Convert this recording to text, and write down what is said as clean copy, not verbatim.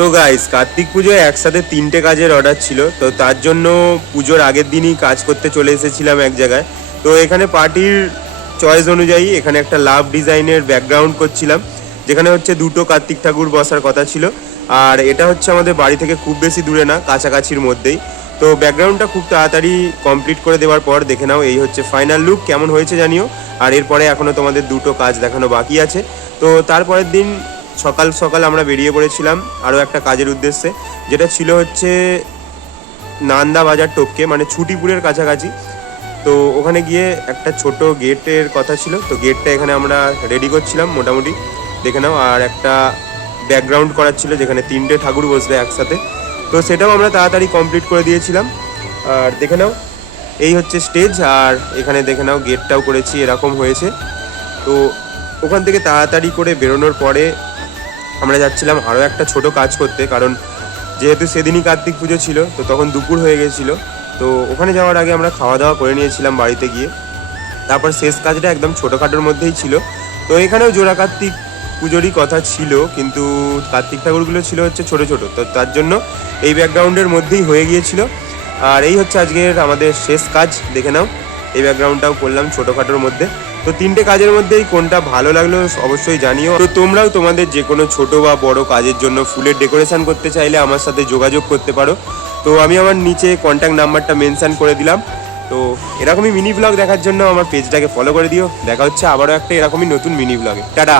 তো গাইস, কার্তিক পুজোয় একসাথে 3টে কাজের অর্ডার ছিল, তো তার জন্য পুজোর আগের দিনই কাজ করতে চলে এসেছিলাম এক জায়গায়। তো এখানে পার্টির চয়েস অনুযায়ী এখানে একটা লাভ ডিজাইনের ব্যাকগ্রাউন্ড করছিলাম, যেখানে হচ্ছে 2টো কার্তিক ঠাকুর বসার কথা ছিল। আর এটা হচ্ছে আমাদের বাড়ি থেকে খুব বেশি দূরে না, কাছাকাছির মধ্যেই। তো ব্যাকগ্রাউন্ডটা খুব তাড়াতাড়ি কমপ্লিট করে দেওয়ার পর দেখে নাও এই হচ্ছে ফাইনাল লুক। কেমন হয়েছে জানিও। আর এরপরে এখনও তোমাদের 2টো কাজ দেখানো বাকি আছে। তো তারপরের দিন সকাল সকাল আমরা বেরিয়ে পড়েছিলাম আরও একটা কাজের উদ্দেশ্যে, যেটা ছিল হচ্ছে নান্দা বাজার টপকে, মানে ছুটিপুরের কাছাকাছি। তো ওখানে গিয়ে একটা ছোট গেটের কথা ছিল, তো গেটটা এখানে আমরা রেডি করছিলাম মোটামুটি, দেখে নাও। আর একটা ব্যাকগ্রাউন্ড করার ছিল যেখানে 3টে ঠাকুর বসবে একসাথে, তো সেটাও আমরা তাড়াতাড়ি কমপ্লিট করে দিয়েছিলাম। আর দেখে নাও এই হচ্ছে স্টেজ, আর এখানে দেখে নাও গেটটাও করেছি, এরকম হয়েছে। তো ওখান থেকে তাড়াতাড়ি করে বেরোনোর পরে আমরা যাচ্ছিলাম আরও একটা ছোট কাজ করতে, কারণ যেহেতু সেদিনই কার্তিক পুজো ছিল, তো তখন দুপুর হয়ে গেছিলো। তো ওখানে যাওয়ার আগে আমরা খাওয়া দাওয়া করে নিয়েছিলাম বাড়িতে গিয়ে। তারপর শেষ কাজটা একদম ছোটোখাটোর মধ্যেই ছিল। তো এখানেও জোড়া কার্তিক পুজোরই কথা ছিল, কিন্তু কার্তিক ঠাকুরগুলো ছিল হচ্ছে ছোটো ছোটো, তো তার জন্য এই ব্যাকগ্রাউন্ডের মধ্যেই হয়ে গিয়েছিল। আর এই হচ্ছে আজকের আমাদের শেষ কাজ, দেখে নাও। এই ব্যাকগ্রাউন্ডটাও করলাম ছোটোখাটোর মধ্যে। তো 3টে কাজের মধ্যেই কোনটা ভালো লাগলো অবশ্যই জানিও। তো তোমরাও তোমাদের যে কোনো ছোটো বা বড় কাজের জন্য ফুলের ডেকোরেশন করতে চাইলে আমার সাথে যোগাযোগ করতে পারো। তো আমি আমার নিচে কন্ট্যাক্ট নাম্বারটা মেনশান করে দিলাম। তো এরকমই মিনি ব্লগ দেখার জন্য আমার পেজটাকে ফলো করে দিও। দেখা হচ্ছে আবারও একটা এরকমই নতুন মিনি ব্লগে। টাটা।